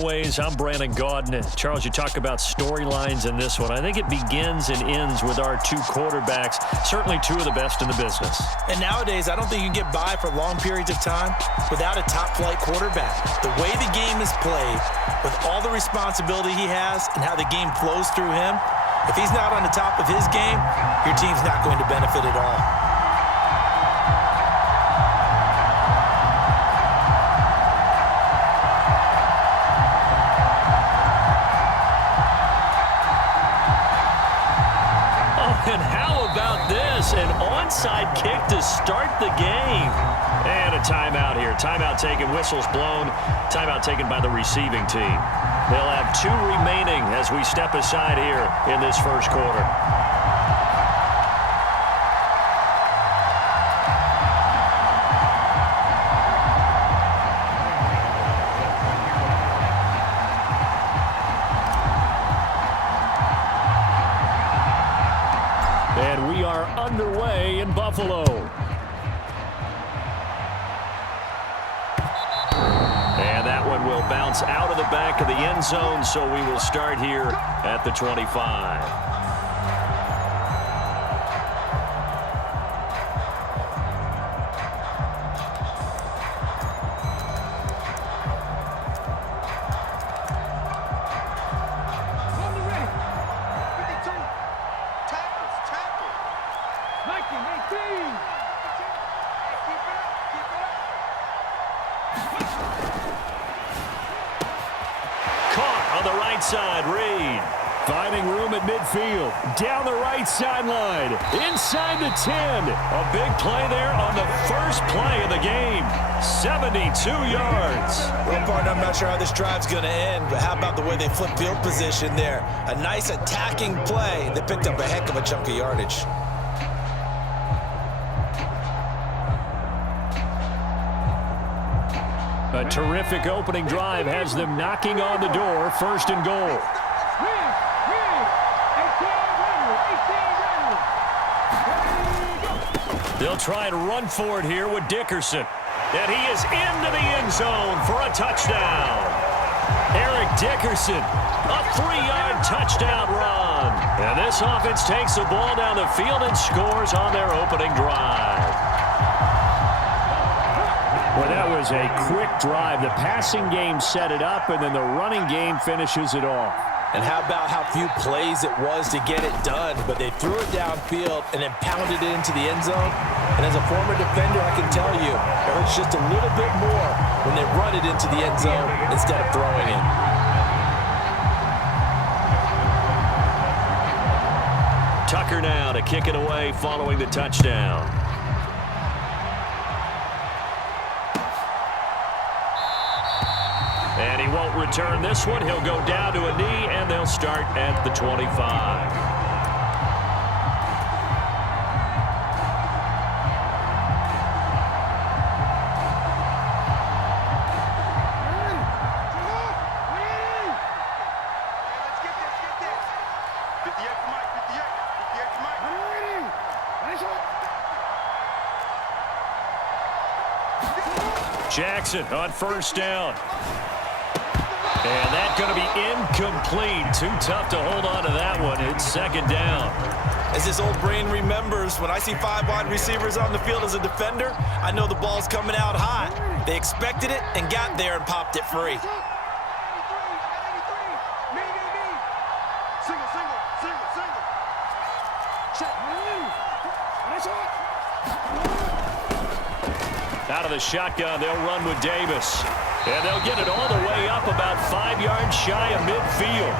I'm Brandon Gaudin. Charles, you talk about storylines in this one. I think it begins and ends with our two quarterbacks, certainly two of the best in the business. And nowadays, I don't think you can get by for long periods of time without a top-flight quarterback. The way the game is played, with all the responsibility he has and how the game flows through him, if he's not on the top of his game, your team's not going to benefit at all. And how about this? An onside kick to start the game. And a timeout here. Timeout taken, whistles blown. Timeout taken by the receiving team. They'll have two remaining as we step aside here in this first quarter. And we are underway in Buffalo. And that one will bounce out of the back of the end zone, so we will start here at the 25. On the right side, Reed finding room at midfield. Down the right sideline. Inside the 10. A big play there on the first play of the game. 72 yards. Well, partner, I'm not sure how this drive's going to end, but how about the way they flip field position there? A nice attacking play. They picked up a heck of a chunk of yardage. A terrific opening drive has them knocking on the door. First and goal. They'll try and run for it here with Dickerson. And he is into the end zone for a touchdown. Eric Dickerson, a 3-yard touchdown run. And this offense takes the ball down the field and scores on their opening drive. Well, that was a quick drive. The passing game set it up, and then the running game finishes it off. And how about how few plays it was to get it done, but they threw it downfield and then pounded it into the end zone. And as a former defender, I can tell you, it hurts just a little bit more when they run it into the end zone instead of throwing it. Tucker now to kick it away following the touchdown. And he won't return this one. He'll go down to a knee, and they'll start at the 25. Jackson on first down. And that's going to be incomplete. Too tough to hold on to that one. It's second down. As this old brain remembers, when I see 5 wide receivers on the field as a defender, I know the ball's coming out hot. They expected it and got there and popped it free. Out of the shotgun, they'll run with Davis. And they'll get it all the way up about 5 yards shy of midfield.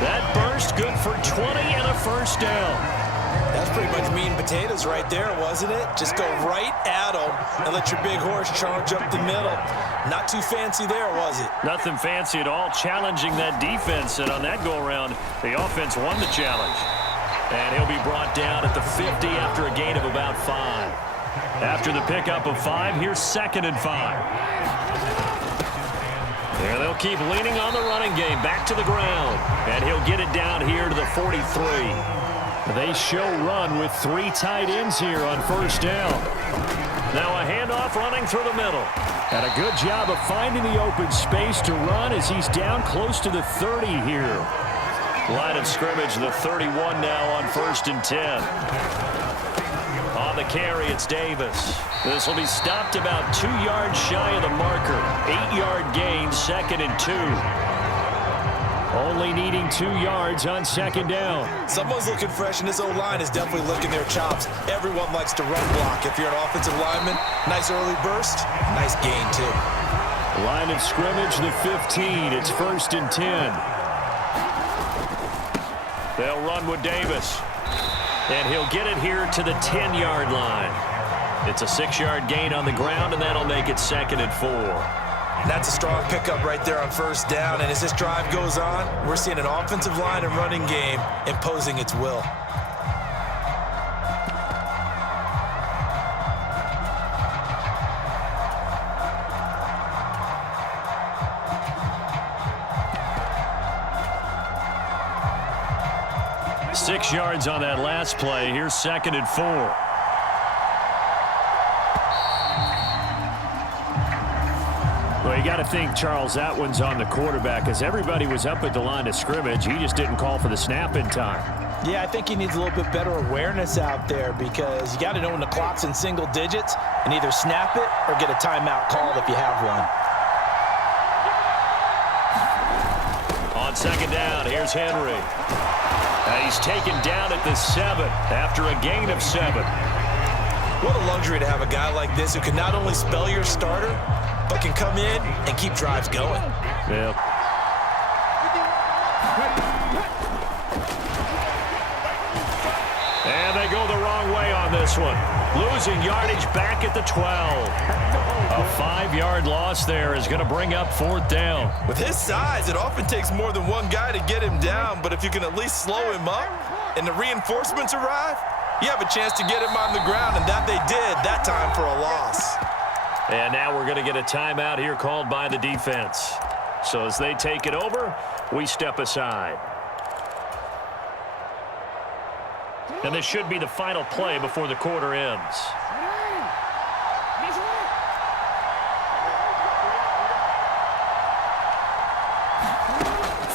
That burst good for 20 and a first down. That's pretty much meat and potatoes right there, wasn't it? Just go right at them and let your big horse charge up the middle. Not too fancy there, was it? Nothing fancy at all, challenging that defense. And on that go-around, the offense won the challenge. And he'll be brought down at the 50 after a gain of about 5. After the pickup of 5, here's 2nd and 5. There they'll keep leaning on the running game, back to the ground. And he'll get it down here to the 43. They show run with 3 tight ends here on first down. Now a handoff running through the middle. And a good job of finding the open space to run as he's down close to the 30 here. Line of scrimmage, the 31 now on 1st and 10. On the carry, it's Davis. This will be stopped about 2 yards shy of the marker. 8-yard gain, 2nd and 2. Only needing 2 yards on 2nd down. Someone's looking fresh, and this O-line is definitely licking their chops. Everyone likes to run block. If you're an offensive lineman, nice early burst, nice gain too. Line of scrimmage, the 15. It's 1st and 10. They'll run with Davis. And he'll get it here to the 10-yard line. It's a 6-yard gain on the ground, and that'll make it 2nd and 4. That's a strong pickup right there on 1st down. And as this drive goes on, we're seeing an offensive line and running game imposing its will. Six yards on that last play. Here's 2nd and 4. Well, you got to think, Charles, that one's on the quarterback as everybody was up at the line of scrimmage. He just didn't call for the snap in time. Yeah, I think he needs a little bit better awareness out there because you got to know when the clock's in single digits and either snap it or get a timeout called if you have one. On 2nd down, here's Henry. He's taken down at the 7 after a gain of 7. What a luxury to have a guy like this who can not only spell your starter, but can come in and keep drives going. Yeah. And they go the wrong way on this one. Losing yardage back at the 12. A 5-yard loss there is going to bring up 4th down. With his size, it often takes more than one guy to get him down, but if you can at least slow him up and the reinforcements arrive, you have a chance to get him on the ground, and that they did that time for a loss. And now we're going to get a timeout here called by the defense. So as they take it over, we step aside. And this should be the final play before the quarter ends.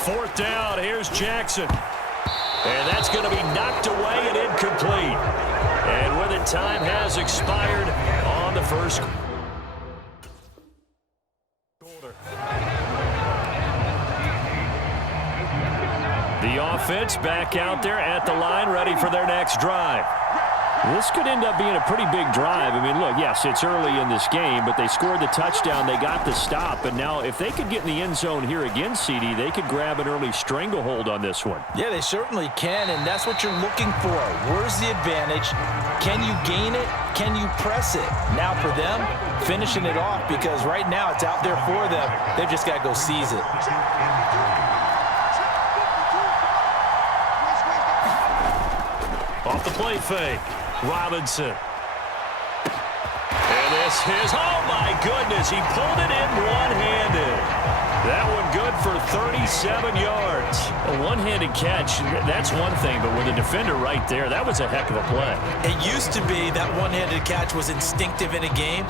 Fourth down, here's Jackson. And that's going to be knocked away and incomplete. And with it, time has expired on the first quarter. The offense back out there at the line, ready for their next drive. This could end up being a pretty big drive. I mean, look, yes, it's early in this game, but they scored the touchdown. They got the stop. And now if they could get in the end zone here again, CD, they could grab an early stranglehold on this one. Yeah, they certainly can, and that's what you're looking for. Where's the advantage? Can you gain it? Can you press it? Now for them, finishing it off, because right now it's out there for them. They've just got to go seize it. Off the play fake. Robinson. And this is, oh my goodness, he pulled it in one-handed. That one good for 37 yards. A one-handed catch, that's one thing, but with a defender right there, that was a heck of a play. It used to be that one-handed catch was instinctive in a game.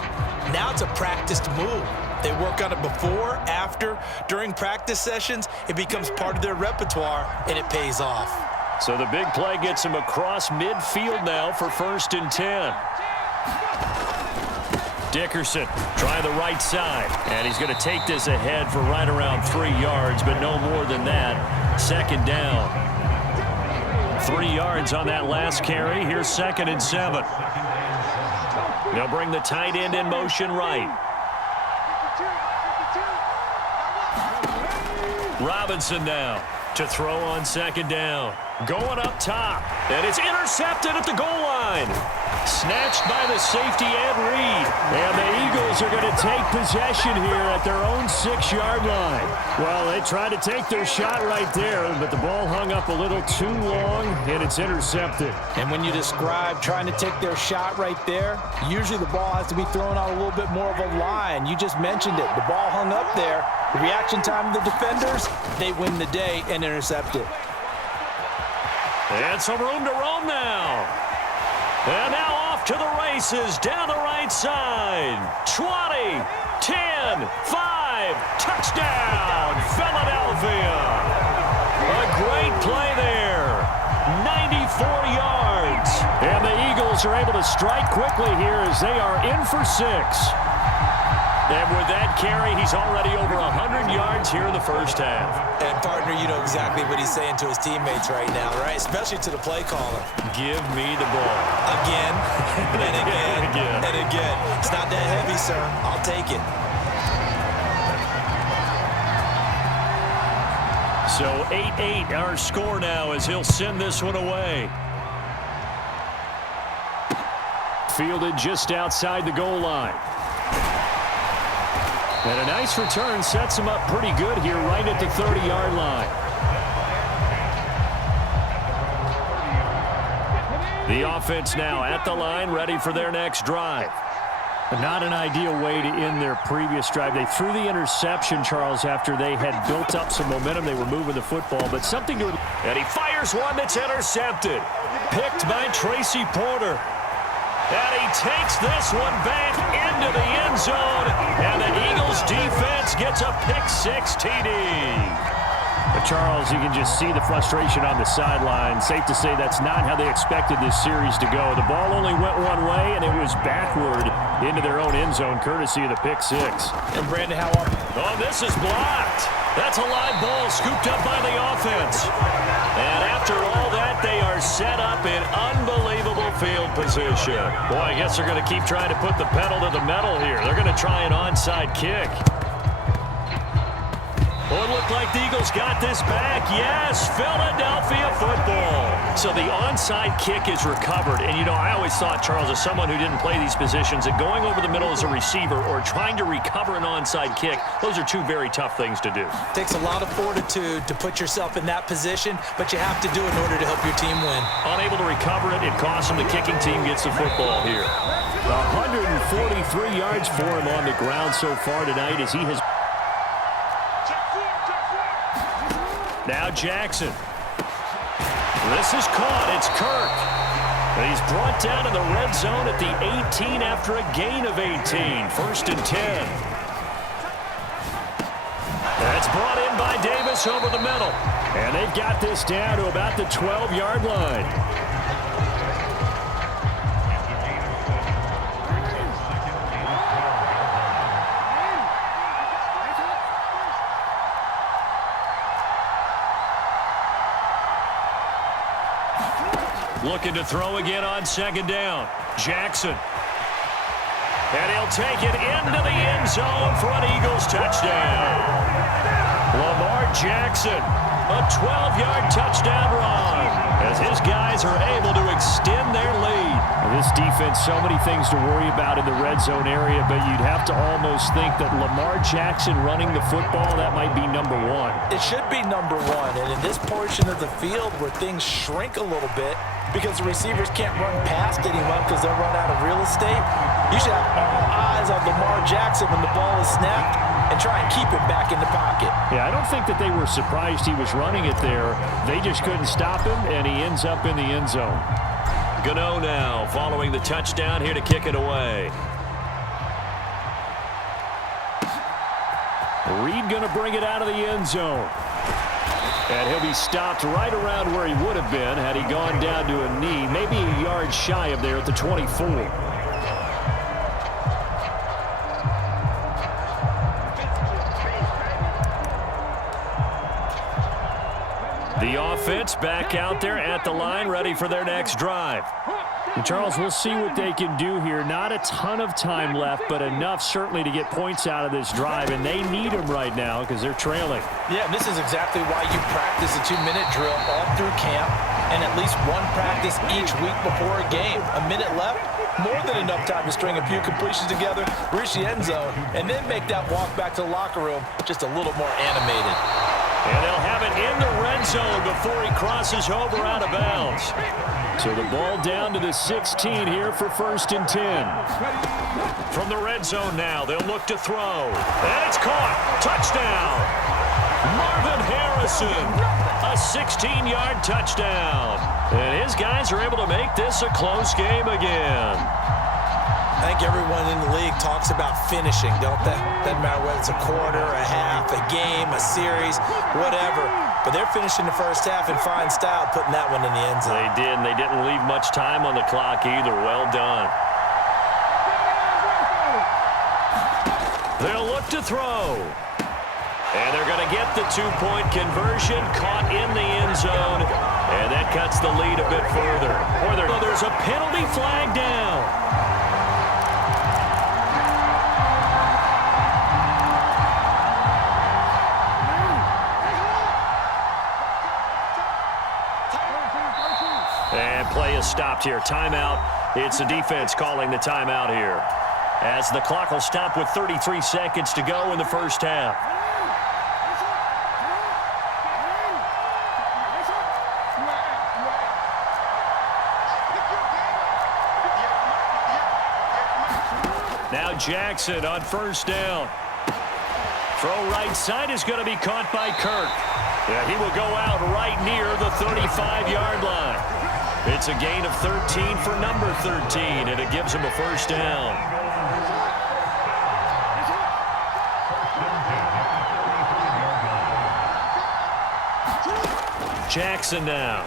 Now it's a practiced move. They work on it before, after, during practice sessions. It becomes part of their repertoire, and it pays off. So the big play gets him across midfield now for 1st and 10. Dickerson trying the right side. And he's going to take this ahead for right around 3 yards, but no more than that. 2nd down. 3 yards on that last carry. Here's 2nd and 7. They'll bring the tight end in motion right. Robinson now to throw on 2nd down. Going up top, and it's intercepted at the goal line. Snatched by the safety Ed Reed. And the Eagles are going to take possession here at their own 6-yard line. Well, they tried to take their shot right there, but the ball hung up a little too long, and it's intercepted. And when you describe trying to take their shot right there, usually the ball has to be thrown out a little bit more of a line. You just mentioned it. The ball hung up there. The reaction time of the defenders, they win the day and intercept it. And some room to roam now. And now off to the races down the right side. 20, 10, 5, touchdown, Philadelphia. A great play there. 94 yards. And the Eagles are able to strike quickly here as they are in for 6. And with that carry, he's already over 100 yards here in the first half. And, partner, you know exactly what he's saying to his teammates right now, right? Especially to the play caller. Give me the ball. Again, and again, Again. and again. It's not that heavy, sir. I'll take it. So 8-8 our score now as he'll send this one away. Fielded just outside the goal line. And a nice return sets him up pretty good here right at the 30-yard line. The offense now at the line, ready for their next drive. Not an ideal way to end their previous drive. They threw the interception, Charles, after they had built up some momentum. They were moving the football, but something to... And he fires one that's intercepted. Picked by Tracy Porter. And he takes this one back into the end zone. And the Eagles defense gets a pick-6 TD. But Charles, you can just see the frustration on the sideline. Safe to say that's not how they expected this series to go. The ball only went one way, and it was backward into their own end zone, courtesy of the pick-6. And, Brandon, how are... Oh, this is blocked. That's a live ball scooped up by the offense. And after all that, they are set up in unbelievable field position. Boy, I guess they're going to keep trying to put the pedal to the metal here. They're going to try an onside kick. Oh, it looked like the Eagles got this back. Yes, Philadelphia football. So the onside kick is recovered. And, you know, I always thought, Charles, as someone who didn't play these positions, that going over the middle as a receiver or trying to recover an onside kick, those are two very tough things to do. It takes a lot of fortitude to put yourself in that position, but you have to do it in order to help your team win. Unable to recover it, it costs him. The kicking team gets the football here. 143 yards for him on the ground so far tonight as he has... Now Jackson. This is caught. It's Kirk. And he's brought down in the red zone at the 18 after a gain of 18. 1st and 10. That's brought in by Davis over the middle. And they've got this down to about the 12-yard line. Looking to throw again on 2nd down. Jackson. And he'll take it into the end zone for an Eagles touchdown. Lamar Jackson, a 12-yard touchdown run as his guys are able to extend their lead. And this defense, so many things to worry about in the red zone area, but you'd have to almost think that Lamar Jackson running the football, that might be number one. It should be number one, and in this portion of the field where things shrink a little bit, because the receivers can't run past anyone because they'll run out of real estate, you should have all eyes on Lamar Jackson when the ball is snapped and try and keep it back in the pocket. Yeah, I don't think that they were surprised he was running it there. They just couldn't stop him, and he ends up in the end zone. Gano now following the touchdown here to kick it away. Reed going to bring it out of the end zone. And he'll be stopped right around where he would have been had he gone down to a knee, maybe a yard shy of there at the 24. The offense back out there at the line, ready for their next drive. And Charles, we'll see what they can do here. Not a ton of time left, but enough certainly to get points out of this drive, and they need them right now because they're trailing. Yeah, and this is exactly why you practice a 2-minute drill all through camp and at least one practice each week before a game. A minute left, more than enough time to string a few completions together, reach the end zone, and then make that walk back to the locker room just a little more animated. And they'll have it in the red zone before he crosses over out of bounds. So the ball down to the 16 here for 1st and 10. From the red zone now, they'll look to throw. And it's caught. Touchdown. Marvin Harrison Dickerson, a 16-yard touchdown. And his guys are able to make this a close game again. I think everyone in the league talks about finishing, don't they? Doesn't matter whether it's a quarter, a half, a game, a series, whatever. But they're finishing the first half in fine style, putting that one in the end zone. They did, and they didn't leave much time on the clock either. Well done. They'll look to throw. And they're going to get the two-point conversion, caught in the end zone. And that cuts the lead a bit further. There's a penalty flag down. And play is stopped here. Timeout. It's the defense calling the timeout here, as the clock will stop with 33 seconds to go in the first half. Now Jackson on first down. Throw right side is going to be caught by Kirk. Yeah, he will go out right near the 35-yard line. It's a gain of 13 for number 13, and it gives him a first down. Jackson now.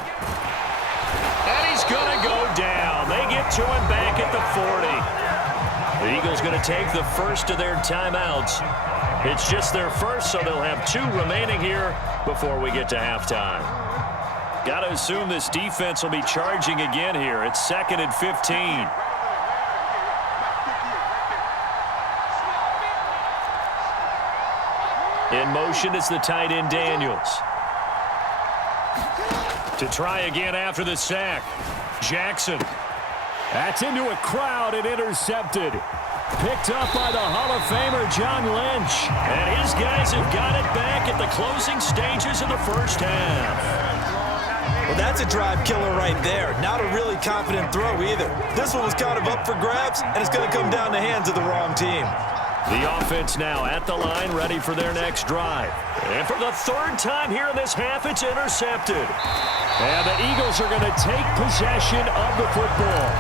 And he's going to go down. They get to him back at the 40. The Eagles going to take the first of their timeouts. It's just their first, so they'll have 2 remaining here before we get to halftime. Got to assume this defense will be charging again here. It's 2nd and 15. In motion is the tight end Daniels. To try again after the sack. Jackson. That's into a crowd and intercepted. Picked up by the Hall of Famer John Lynch. And his guys have got it back at the closing stages of the first half. Well, that's a drive killer right there. Not a really confident throw either. This one was kind of up for grabs, and it's going to come down the hands of the wrong team. The offense now at the line, ready for their next drive. And for the 3rd time here in this half, it's intercepted. And the Eagles are going to take possession of the football.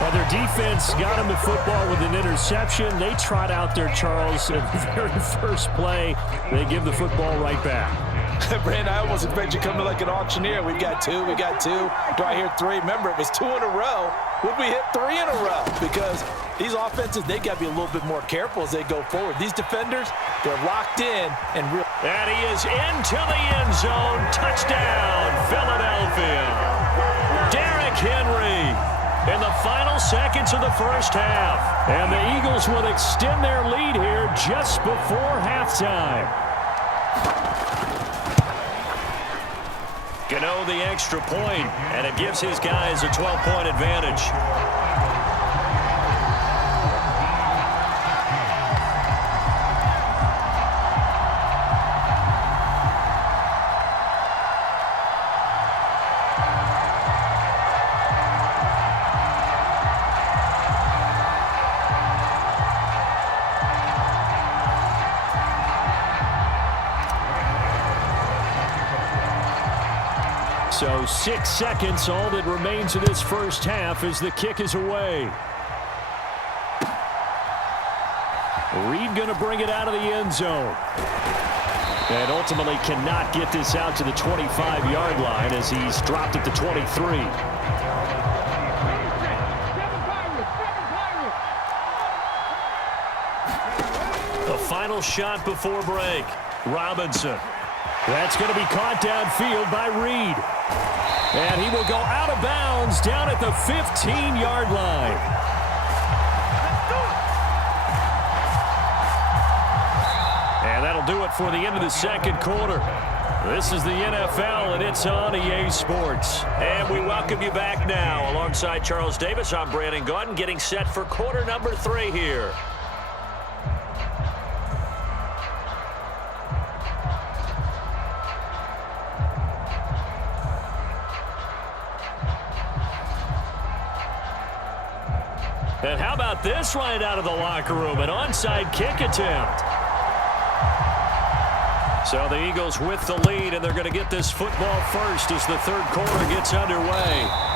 Well, their defense got them the football with an interception. They trot out there, Charles, at the very first play. They give the football right back. Brandon, I almost expect you to come to like an auctioneer. We got 2. Do I hear 3? Remember, it was 2 in a row. Would we hit 3 in a row? Because these offenses, they got to be a little bit more careful as they go forward. These defenders, they're locked in and real. And he is into the end zone. Touchdown, Philadelphia. Derrick Henry in the final seconds of the first half. And the Eagles will extend their lead here just before halftime. Gano the extra point, and it gives his guys a 12-point advantage. So 6 seconds, all that remains of this first half as the kick is away. Reed going to bring it out of the end zone. And ultimately cannot get this out to the 25-yard line as he's dropped at the 23. The final shot before break. Robinson. That's going to be caught downfield by Reed. And he will go out of bounds down at the 15-yard line. And that'll do it for the end of the second quarter. This is the NFL, and it's on EA Sports. And we welcome you back now. Alongside Charles Davis, I'm Brandon Gaudin, getting set for quarter number 3 here. And how about this right out of the locker room? An onside kick attempt. So the Eagles with the lead, and they're going to get this football first as the third quarter gets underway.